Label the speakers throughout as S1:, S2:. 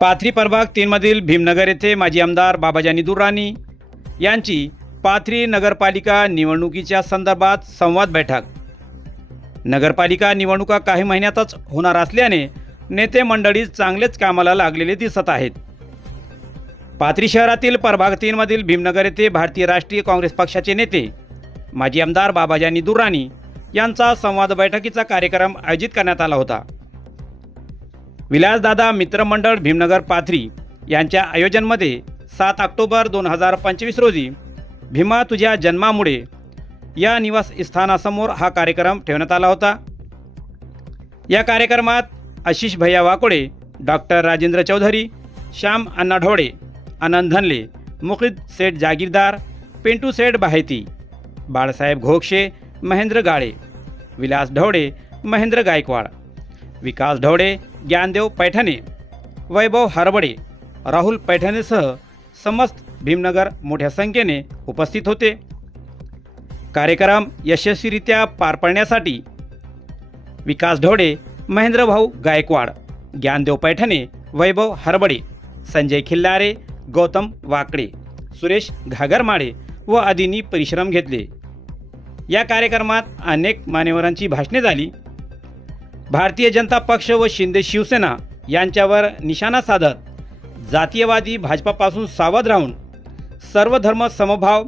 S1: पाथरी प्रभाग तीनमधील भीमनगर येथे माजी आमदार बाबाजानी दुर्राणी यांची पाथरी नगरपालिका निवडणुकीच्या संदर्भात संवाद बैठक. नगरपालिका निवडणुका काही महिन्यातच होणार असल्याने नेते मंडळी चांगलेच कामाला लागलेले दिसत आहेत. पाथरी शहरातील प्रभाग तीनमधील भीमनगर येथे भारतीय राष्ट्रीय काँग्रेस पक्षाचे नेते माजी आमदार बाबाजानी दुर्राणी यांचा संवाद बैठकीचा कार्यक्रम आयोजित करण्यात आला होता. विलासदादा मित्रमंडळ भीमनगर पाथरी यांच्या आयोजनमध्ये सात ऑक्टोबर दोन हजार पंचवीस रोजी भीमा तुझ्या जन्मामुळे या निवासस्थानासमोर हा कार्यक्रम ठेवण्यात आला होता. या कार्यक्रमात आशिष भैया वाकोडे डॉक्टर राजेंद्र चौधरी श्याम अण्णा ढोळे आनंद धनले मुखिद सेठ जागीरदार पिंटू सेठ बाहेती बाळासाहेब घोक्षे महेंद्र गाळे विलास ढवळे महेंद्र गायकवाड विकास ढवळे ज्ञानदेव पैठणे वैभव हरबडे राहुल पैठणेसह समस्त भीमनगर मोठ्या संख्येने उपस्थित होते. कार्यक्रम यशस्वीरित्या पार पाडण्यासाठी विकास ढोडे महेंद्रभाऊ गायकवाड ज्ञानदेव पैठणे वैभव हरबडे संजय खिल्लारे गौतम वाकडे सुरेश घागरमाडे व आदींनी परिश्रम घेतले. या कार्यक्रमात अनेक मान्यवरांची भाषणे झाली. भारतीय जनता पक्ष व शिंदे शिवसेना यांच्यावर निशाणा साधत जातीयवादी भाजपापासून सावध राहून सर्व धर्म समभाव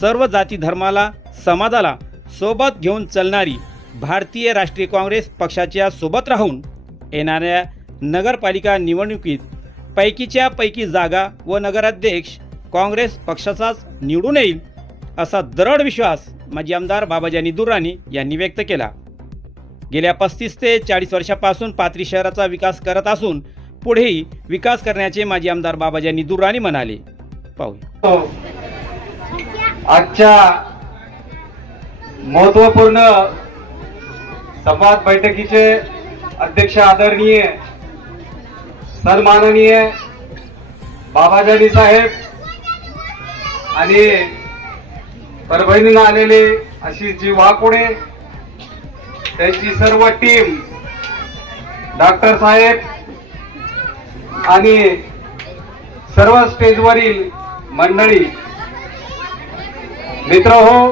S1: सर्व जाती धर्माला समाजाला सोबत घेऊन चालणारी भारतीय राष्ट्रीय काँग्रेस पक्षाच्या सोबत राहून येणाऱ्या नगरपालिका निवडणुकीत पैकीच्या पैकी जागा व नगराध्यक्ष काँग्रेस पक्षाचाच निवडून येईल असा दृढ विश्वास माजी आमदार बाबाजानी दुराणी यांनी व्यक्त केला. गेल्या पस्तीस ते चाळीस वर्षापासून पाथरी शहराचा विकास करत असून पुढेही विकास करण्याचे माजी आमदार बाबाजी दुर्राणी म्हणाले. पाहूया.
S2: आजच्या महत्त्वपूर्ण संवाद बैठकीचे अध्यक्ष आदरणीय सन्माननीय बाबाजानी साहेब आणि परभणीला आलेले अशी जी वाकोडे त्यांची सर्व टीम डॉक्टर साहेब आणि सर्व स्टेजवरील मंडळी. मित्र हो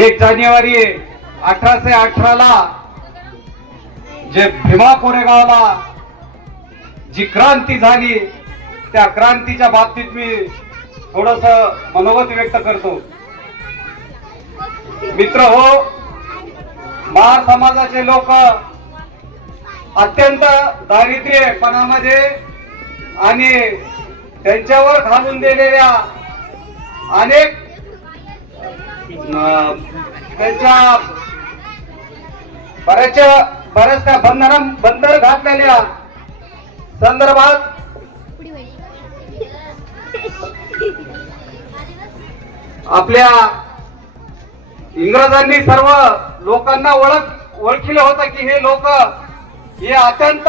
S2: एक जानेवारी अठराशे अठराला जे भीमा कोरेगावला जी क्रांती झाली त्या क्रांतीच्या बाबतीत मी थोडस मनोगत व्यक्त करतो. मित्र हो महार समाजाचे लोक अत्यंत दारिद्र्यपणामध्ये आणि त्यांच्यावर घालून दिलेल्या अनेक त्यांच्या बऱ्याचशा बऱ्याचशा बंधना बंधन घातलेल्या संदर्भात आपल्या इंग्रजांनी सर्व लोकांना ओळख ओळखिलं होतं की हे लोक हे अत्यंत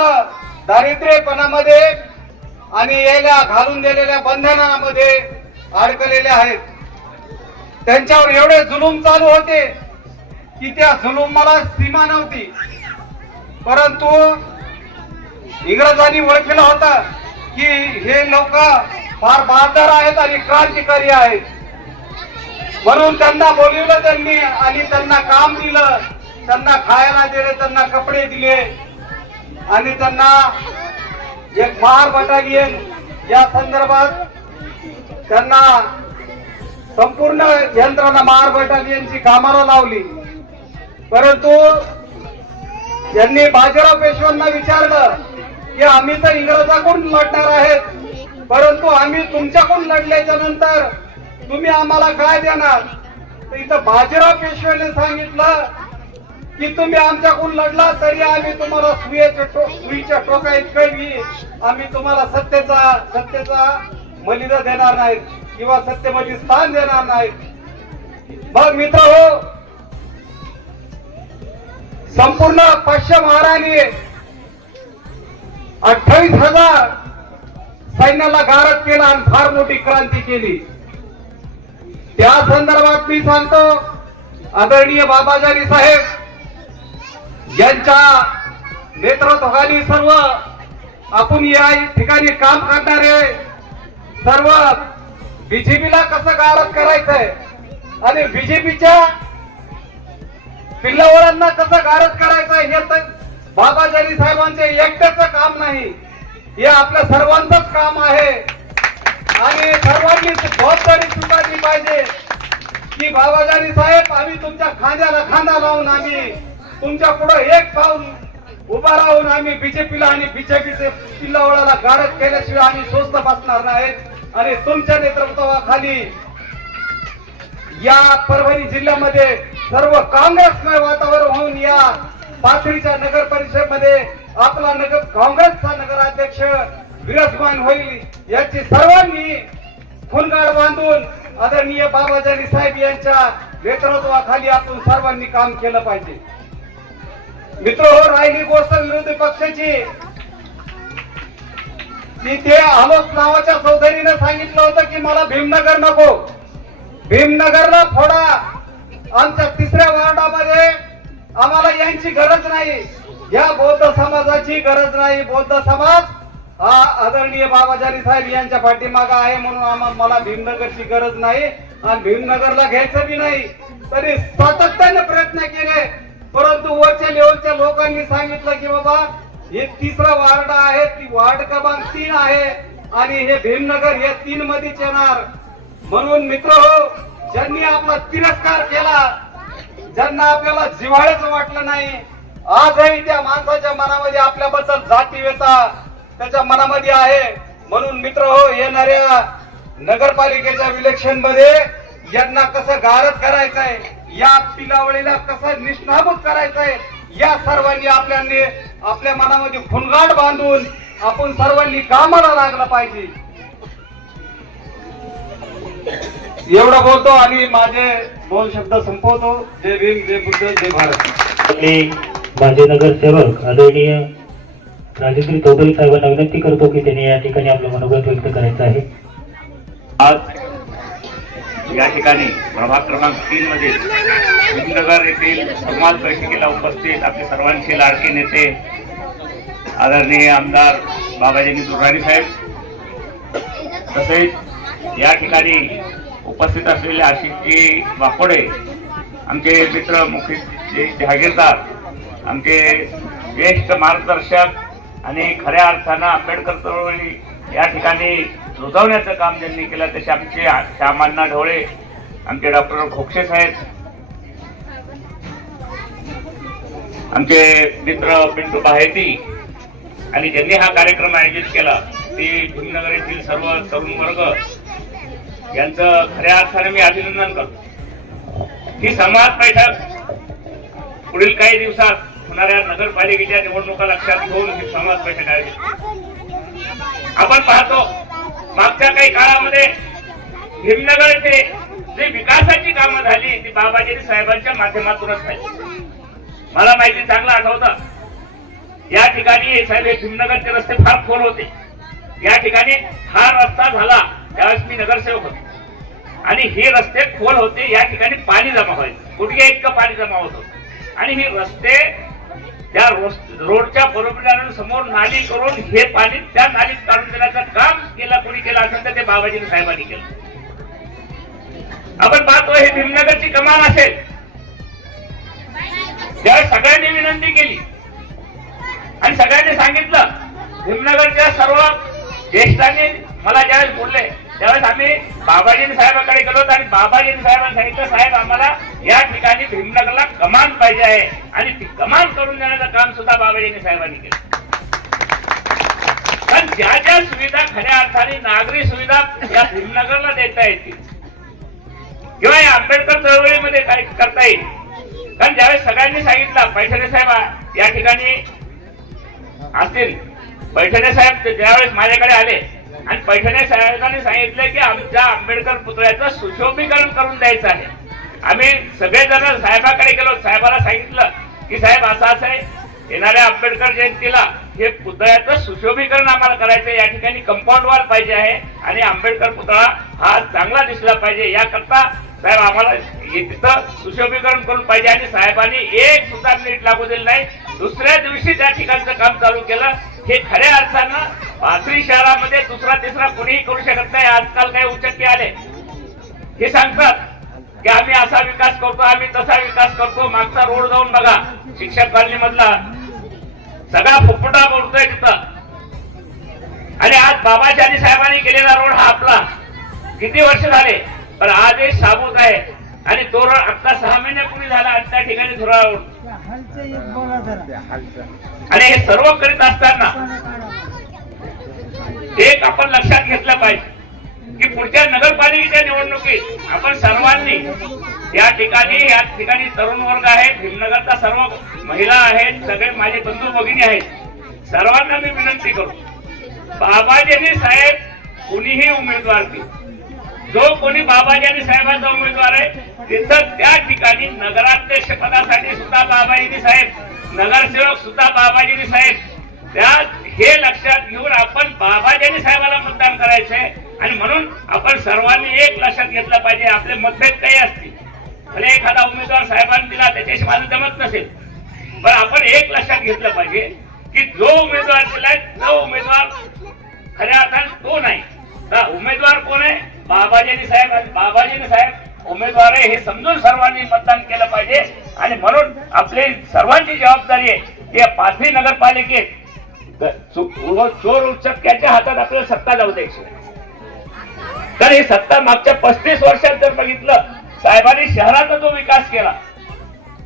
S2: दारिद्र्यपणामध्ये आणि याला घालून दिलेल्या बंधनामध्ये अडकलेले आहेत. त्यांच्यावर एवढे जुलूम चालू होते की त्या जुलुमाला सीमा नव्हती. परंतु इंग्रजांनी ओळखलं होतं की हे लोक फार बहादार आहेत आणि क्रांतिकारी आहेत. म्हणून त्यांना बोलवलं त्यांनी आणि त्यांना काम दिलं. त्यांना खायला दिले त्यांना कपडे दिले. आणि त्यांना एक महार बटालियन या संदर्भात त्यांना संपूर्ण यंत्रणा महार बटालियनची कामाला लावली. परंतु यांनी बाजीराव पेशव्यांना विचारलं की आम्ही तर इंग्रजाकडून लढणार आहेत. परंतु आम्ही तुमच्याकडून लढल्याच्या नंतर तुम्ही आम्हाला काय देणार? इथं बाजीराव पेशव्याने सांगितलं की तुम्ही आमच्याकडून लढला तरी आम्ही तुम्हाला सुयेच्या टो सुईच्या टोका इतकही आम्ही तुम्हाला सत्तेचा सत्तेचा मलिदा देणार नाहीत किंवा सत्तेमध्ये स्थान देणार नाहीत. मग मित्र हो संपूर्ण पाचशे महाराणी अठ्ठावीस हजार सैन्याला गारद केला आणि फार मोठी क्रांती केली. त्या संदर्भात मी सांगतो आदरणीय बाबाजानी साहेब यांच्या नेतृत्वाखाली सर्व आपण या ठिकाणी काम करणारे सर्व बीजेपीला कसं गारद करायचंय आणि बीजेपीच्या पिल्लावरांना कसं गारद करायचंय हे तर बाबाजानी साहेबांचे एकट्याचं काम नाही. हे आपल्या सर्वांचंच काम आहे. आणि सर्वांनी जबाबदारी स्वीकारली पाहिजे. की बाबाजारी साहेब आम्ही तुमच्या खांद्याला खांदा लावून आम्ही तुमच्यापुढे एक पाऊल उभा राहून आम्ही बीजेपीला आणि बीजेपीचे पिल्लावळाला गारद केल्याशिवाय आम्ही स्वस्त बसणार नाहीत. आणि तुमच्या नेतृत्वाखाली या परभणी जिल्ह्यामध्ये सर्व काँग्रेसमय वातावरण होऊन या पाथरीच्या नगर परिषदमध्ये आपला नगर काँग्रेसचा नगराध्यक्ष विराजमान होईल याची सर्वांनी खुनगाड बांधून आदरणीय बाबाजानी साहेब यांच्या नेतृत्वाखाली आपण सर्वांनी काम केलं पाहिजे. मित्र हो राहिली गोष्ट विरोधी पक्षाची. की ते आलोक नावाच्या चौधरीने सांगितलं होतं की मला भीमनगर नको. भीमनगरला फोडा. आमच्या तिसऱ्या वार्डामध्ये आम्हाला यांची गरज नाही. या बौद्ध समाजाची गरज नाही. बौद्ध समाज हा आदरणीय बाबाचारी साहेब यांच्या पाठीमागा आहे म्हणून आम्हा मला भीमनगरची गरज नाही आणि भीमनगरला घ्यायचं बी नाही. तरी सातत्याने प्रयत्न केले. परंतु वरच्या लेवलच्या लोकांनी सांगितलं की बाबा हे तिसरा वार्ड आहे ती वार्ड क्रमांक तीन आहे आणि हे भीमनगर हे तीन मध्येच येणार. म्हणून मित्र हो ज्यांनी आपला तिरस्कार केला ज्यांना आपल्याला जिव्हाळ्याच वाटलं नाही आजही त्या माणसाच्या मनामध्ये आपल्याबद्दल जातीवेता त्याच्या मनामध्ये आहे. म्हणून मित्र हो येणाऱ्या नगरपालिकेच्या इलेक्शनमध्ये यांना कसं गारद करायचंय या पिलावळीला कसं निष्णाभूत करायचंय या सर्वांनी आपल्याने आपल्या मनामध्ये खुणगाड बांधून आपण सर्वांनी कामाला लागलं पाहिजे. एवढं बोलतो आणि माझे दोन शब्द संपवतो. जय भीम जय बुद्ध जय भारत.
S3: माझे नगरसेवक आदरणीय राजश्री चौधरी साहेबांना विनंती करतो की त्यांनी या ठिकाणी आपलं मनोगत व्यक्त करायचं आहे.
S4: आज या ठिकाणी प्रभाग क्रमांक तीन मध्ये भीमनगर येथील संवाद बैठकीला उपस्थित आपले सर्वांचे लाडके नेते आदरणीय आमदार बाबाजी दुर्राणी साहेब तसेच या ठिकाणी उपस्थित असलेले आशिषजी वाकोडे आमचे मित्र मुख्य जहागीरदार आमचे ज्येष्ठ मार्गदर्शक आणि खऱ्या अर्थानं आंबेडकर चळवळी या ठिकाणी रुजवण्याचं काम ज्यांनी केलं तसे आमचे श्यामांना ढवळे. आमचे डॉक्टर खोक्षे साहेब. आमचे मित्र पिंटू बाहेती. आणि ज्यांनी हा कार्यक्रम आयोजित केला ते भीमनगर येथील सर्व तरुण वर्ग यांचं खऱ्या अर्थाने मी अभिनंदन करतो. ही संवाद बैठक पुढील काही दिवसात होणाऱ्या नगरपालिकेच्या निवडणुका लक्षात घेऊन ही संवाद बैठक आयोजित आपण पाहतो मागच्या काही काळामध्ये भीमनगरचे जी विकासाची कामं झाली ती बाबाजी साहेबांच्या माध्यमातूनच झाली. मला माहिती चांगलं आठवतं या ठिकाणी साहेब हे भीमनगरचे रस्ते फार खोल होते. या ठिकाणी हा रस्ता झाला त्यावेळेस मी नगरसेवक होतो. आणि हे रस्ते खोल होते या ठिकाणी पाणी जमा व्हायचं. कुठे इतकं पाणी जमा होत होतं. आणि हे रस्ते त्या रोडच्या बरोबर समोर नाली करून हे पाणी त्या नालीत काढून देण्याचं काम केला कोणी केलं असेल तर ते बाबाजी साहेबांनी केलं. आपण पाहतो हे भीमनगरची कमान असेल. त्या सगळ्यांनी विनंती केली. आणि सगळ्यांनी सांगितलं भीमनगरच्या सर्व ज्येष्ठांनी मला ज्यावेळेस बोलले त्यावेळेस आम्ही बाबाजी साहेबांकडे गेलो आणि बाबाजी साहेबांनी सांगितलं साहेब आम्हाला या ठिकाणी भीमनगरला कमान पाहिजे आहे. आणि ती कमान करून देण्याचं काम सुद्धा बाबाजी साहेबांनी केलं. पण ज्या ज्या सुविधा खऱ्या अर्थाने नागरी सुविधा या भीमनगरला देता येतील किंवा या आंबेडकर चळवळीमध्ये काय करता येईल. कारण ज्यावेळेस सगळ्यांनी सांगितलं पैठणे साहेब या ठिकाणी असतील. पैठणे साहेब ज्यावेळेस माझ्याकडे आले आणि पैठणे साहेबांनी सांगितलं की आमच्या आंबेडकर पुतळ्याचं सुशोभीकरण करून द्यायचं आहे. आम्ही सगळेजण साहेबाकडे गेलो. साहेबाला सांगितलं की साहेब असं असं आहे. येणाऱ्या आंबेडकर जयंतीला हे पुतळ्याचं सुशोभीकरण आम्हाला करायचं या ठिकाणी कंपाऊंड वॉल पाहिजे आहे आणि आंबेडकर पुतळा हा चांगला दिसला पाहिजे. याकरता साहेब आम्हाला तिथं सुशोभीकरण करून पाहिजे. आणि साहेबांनी एक सुद्धा नीट लागू दिलं नाही. दुसऱ्या दिवशी त्या ठिकाणचं काम चालू केलं. हे खऱ्या अर्थानं पाथरी शहरामध्ये दुसरा तिसरा कोणीही करू शकत नाही. आजकाल काही उचक्के आले. हे सांगतात की आम्ही असा विकास करतो आम्ही तसा विकास करतो. मागचा रोड जाऊन बघा शिक्षक कॉलनी मधला सगळा फुफुटा बोलतोय तिथं. आणि आज बाबाजानी साहेबांनी केलेला रोड हा आपला. किती वर्ष झाले? पण आजही साबूत आहे. आणि तो रोड आता सहा महिन्यापूर्वी झाला आणि त्या ठिकाणी धुरा आणि हे सर्व करीत असताना एक आपण लक्षात घेतलं पाहिजे की पुढच्या नगरपालिकेच्या निवडणुकीत आपण सर्वांनी या ठिकाणी या ठिकाणी तरुण वर्ग आहे भीमनगरचा सर्व महिला आहेत सगळे माझे बंधू भगिनी आहेत. सर्वांना मी विनंती करतो बाबाजी साहेब कुणीही उमेदवार दे जो कोणी बाबाजी आणि साहेबांचा उमेदवार आहे तिथं त्या ठिकाणी नगराध्यक्ष पदासाठी सुद्धा बाबाजीनी साहेब नगरसेवक सुद्धा बाबाजीनी साहेब. त्या हे लक्षात घेऊन आपण बाबाजी साहेबाला मतदान करायचंय आणि म्हणून आपण सर्वांनी एक लक्षात घेतलं पाहिजे आपले मतभेद काही असतील. भले एखादा उमेदवार साहेबांनी दिला त्याच्याशी माझं जमत नसेल. पण आपण एक लक्षात घेतलं पाहिजे की जो उमेदवार दिलाय तो उमेदवार खऱ्या अर्थाने तो नाही. उमेदवार कोण आहे? बाबाजी साहेब आणि बाबाजी साहेब उमेदवार आहे हे समजून सर्वांनी मतदान केलं पाहिजे. आणि म्हणून आपली सर्वांची जबाबदारी आहे की या पाथरी नगरपालिकेत चोर उच्चक्याच्या हातात आपल्याला सत्ता जाऊ द्यायची. तर ही सत्ता मागच्या पस्तीस वर्षात जर बघितलं साहेबांनी शहराचा जो विकास केला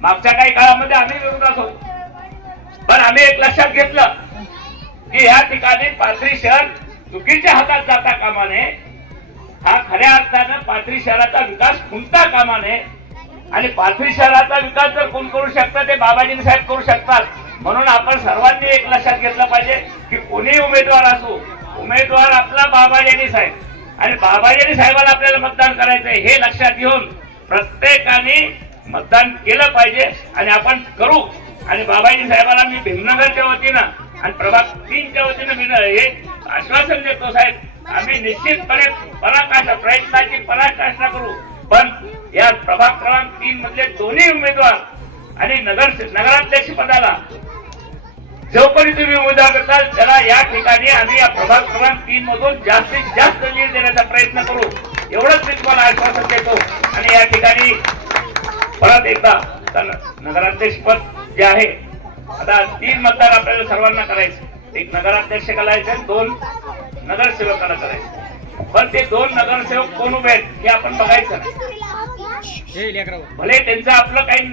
S4: मागच्या काही काळामध्ये आम्ही विरोधात होतो. पण आम्ही एक लक्षात घेतलं की या ठिकाणी पाथरी शहर चुकीच्या हातात जाता कामा नये. हा खऱ्या अर्थानं पाथरी शहराचा विकास खुंटता कामा नये आणि पाथरी शहराचा विकास जर कोण करू शकतं ते बाबाजी साहेब करू शकतात. म्हणून आपण सर्वांनी एक लक्षात घेतलं पाहिजे की कोणी उमेदवार असो उमेदवार आपला बाबाजी साहेब. आणि बाबाजी साहेबाला आपल्याला मतदान करायचंय हे लक्षात घेऊन प्रत्येकाने मतदान केलं पाहिजे आणि आपण करू. आणि बाबाजी साहेबाला मी भीमनगरच्या वतीनं आणि प्रभाग तीनच्या वतीनं मी हे आश्वासन देतो साहेब. आम्ही निश्चितपणे पराकाष्ठा प्रयत्नाची पराकाष्ठा करू. पण या प्रभाग क्रमांक तीन मधले दोन्ही उमेदवार आणि नगर नगराध्यक्ष पदाला जो कोणी तुम्ही उमेदवार करताल त्याला या ठिकाणी आम्ही या प्रभाग क्रमांक तीन मधून जास्तीत जास्त लीड देण्याचा प्रयत्न करू. एवढंच मी तुम्हाला आश्वासन देतो. आणि या ठिकाणी परत एकदा नगराध्यक्ष पद जे आहे आता तीन मतदार आपल्याला सर्वांना करायचं एक नगराध्यक्ष करायचं दोन नगरसेवकाला करायचे. पण ते दोन नगरसेवक कोण उभे आहेत हे आपण बघायचं नाही. भले त्यांचं आपलं काही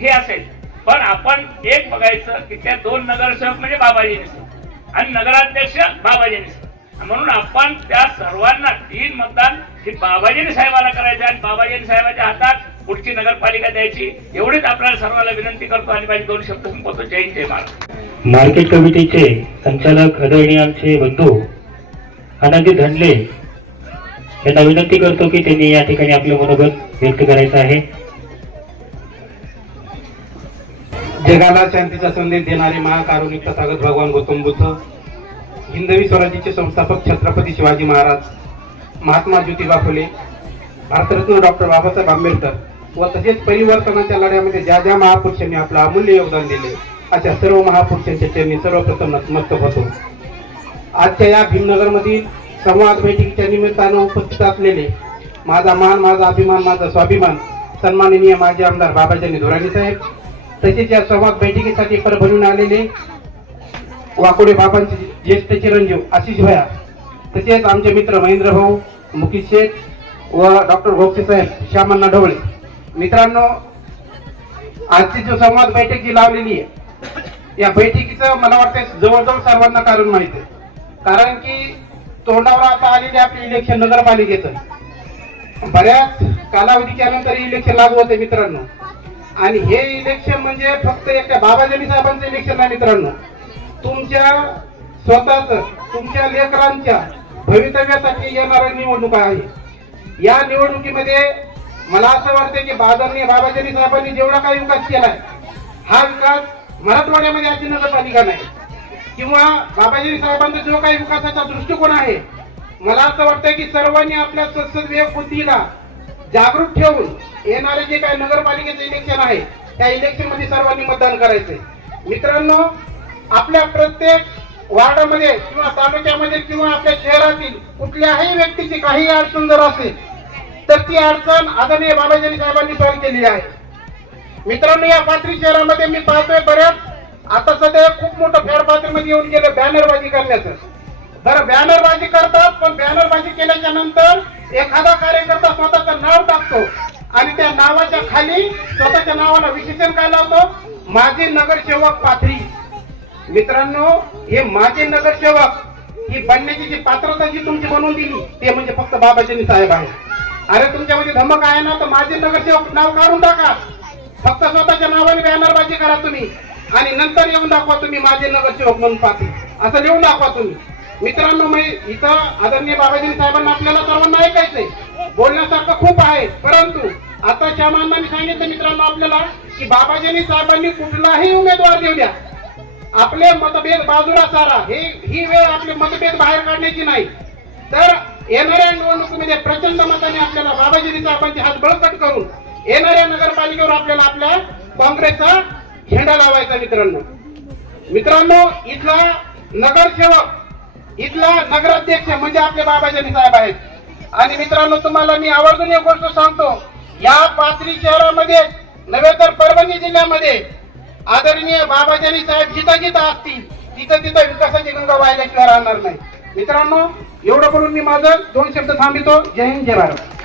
S4: हे असेल पण आपण एक बघायचं की त्या दोन नगरसेवक म्हणजे बाबाजी आणि नगराध्यक्ष बाबाजी म्हणून आपण त्या सर्वांना तीन मतदान हे बाबाजी साहेबाला करायचं आणि बाबाजी साहेबाच्या हातात पुढची नगरपालिका द्यायची एवढीच आपल्याला सर्वांना विनंती करतो आणि माझे दोन शब्द संपवतो. जय जय महाराज
S3: मार्केट कमिटीचे संचालक आदरणीय आमचे बंधू अनाजी धनले यांना विनंती करतो की त्यांनी या ठिकाणी आपलं मनोगत व्यक्त करायचं आहे.
S5: जगाला शांतीचा संदेश देणारे महाकारुणिक तथागत भगवान गौतम बुद्ध हिंदवी स्वराज्याचे संस्थापक छत्रपती शिवाजी महाराज महात्मा ज्योतिबा फुले भारतरत्न डॉक्टर बाबासाहेब आंबेडकर व तसेच परिवर्तनाच्या लढ्यामध्ये ज्या ज्या महापुरुषांनी आपलं अमूल्य योगदान दिले अशा सर्व महापुरुषांच्या चरणी सर्वप्रथम नतमस्तक होतो. आजच्या या भीमनगरमधील संवाद बैठकीच्या निमित्तानं उपस्थित असलेले माझा मान माझा अभिमान माझा स्वाभिमान सन्माननीय माजी आमदार बाबाजानी धोराणी साहेब तसेच या संवाद बैठकीसाठी परभणीहून आलेले वाकोडे बाबांचे ज्येष्ठ चिरंजीव आशिष भया तसेच आमचे मित्र महेंद्र भाऊ मुकेश शेख व डॉक्टर भोगसे साहेब श्यामण्णा ढवळे. मित्रांनो आजची जो संवाद बैठक जी लावलेली आहे या बैठकीचं मला वाटतं जवळजवळ सर्वांना कारण माहिती आहे. कारण की तोंडावर आता आलेले आपले इलेक्शन नगरपालिकेचं. बऱ्याच कालावधीच्या नंतर इलेक्शन लागू होते मित्रांनो. आणि हे इलेक्शन म्हणजे फक्त एकट्या बाबाजानी साहेबांचं इलेक्शन आहे मित्रांनो. तुमच्या स्वतःच तुमच्या लेकरांच्या भवितव्यासाठी येणारी निवडणूक आहे. या निवडणुकीमध्ये मला असं वाटतं की बाजारने बाबाजानी साहेबांनी जेवढा काही विकास केलाय हा विकास मराठवाड्यामध्ये अशी नगरपालिका नाही. किंवा बाबाजी साहेबांचा जो काही विकासाचा दृष्टिकोन आहे मला असं वाटतं की सर्वांनी आपल्या संसदीय बुद्धीला जागरूक ठेवून येणारे जे काही नगरपालिकेचं इलेक्शन आहे त्या इलेक्शनमध्ये सर्वांनी मतदान करायचंय. मित्रांनो आपल्या प्रत्येक वार्डामध्ये किंवा तालुक्यामध्ये किंवा आपल्या शहरातील कुठल्याही व्यक्तीची काही अडचण जर असेल तर ती अडचण आदरणीय बाबाजी साहेबांनी सॉल्व्ह केलेली आहे. मित्रांनो या पाथरी शहरामध्ये मी पाहतोय बऱ्याच आता सध्या खूप मोठं फेर येऊन गेलं बॅनरबाजी करण्याचं. बरं बॅनरबाजी करतात पण बॅनरबाजी केल्याच्यानंतर एखादा कार्यकर्ता स्वतःचं नाव टाकतो आणि त्या नावाच्या खाली स्वतःच्या नावाला विशेषण काय लावतो? माझे नगरसेवक पाथरी. मित्रांनो हे माझे नगरसेवक ही बनण्याची जी पात्रता जी तुमची बनवून दिली ते म्हणजे फक्त बाबाजी साहेब आहे. अरे तुमच्यामध्ये धमक आहे ना तर माझे नगरसेवक नाव काढून टाका. फक्त स्वतःच्या नावाने बॅनरबाजी करा तुम्ही. आणि नंतर येऊन दाखवा तुम्ही माझे नगरसेवक म्हणून पाहते. असं लिहून दाखवा तुम्ही. मित्रांनो मी इथं आदरणीय बाबाजी साहेबांना आपल्याला सर्वांना ऐकायचंय. बोलण्यासारखं खूप आहे परंतु आता श्यामांनी सांगितलं मित्रांनो आपल्याला की बाबाजी साहेबांनी कुठलाही उमेदवार देऊ द्या. आपले मतभेद बाजूला सारा. हे ही वेळ आपले मतभेद बाहेर काढण्याची नाही. तर येणाऱ्या निवडणुकीमध्ये प्रचंड मताने आपल्याला बाबाजी साहेबांचे हात बळकट करून येणाऱ्या नगरपालिकेवर आपल्याला आपल्या काँग्रेसचा झेंडा लावायचा मित्रांनो. मित्रांनो इथला नगरसेवक इथला नगराध्यक्ष म्हणजे आपले बाबाजी साहेब आहेत. आणि मित्रांनो तुम्हाला मी आवर्जून एक गोष्ट सांगतो. या पाथरी शहरामध्ये नव्हे तर परभणी जिल्ह्यामध्ये आदरणीय बाबाजानी साहेब जिथं जिथं असतील तिथं तिथं विकासाची गंगा व्हायल्याशिवाय राहणार नाही. मित्रांनो एवढं करून मी माझं दोन शब्द थांबितो. जय हिंद जय भारत.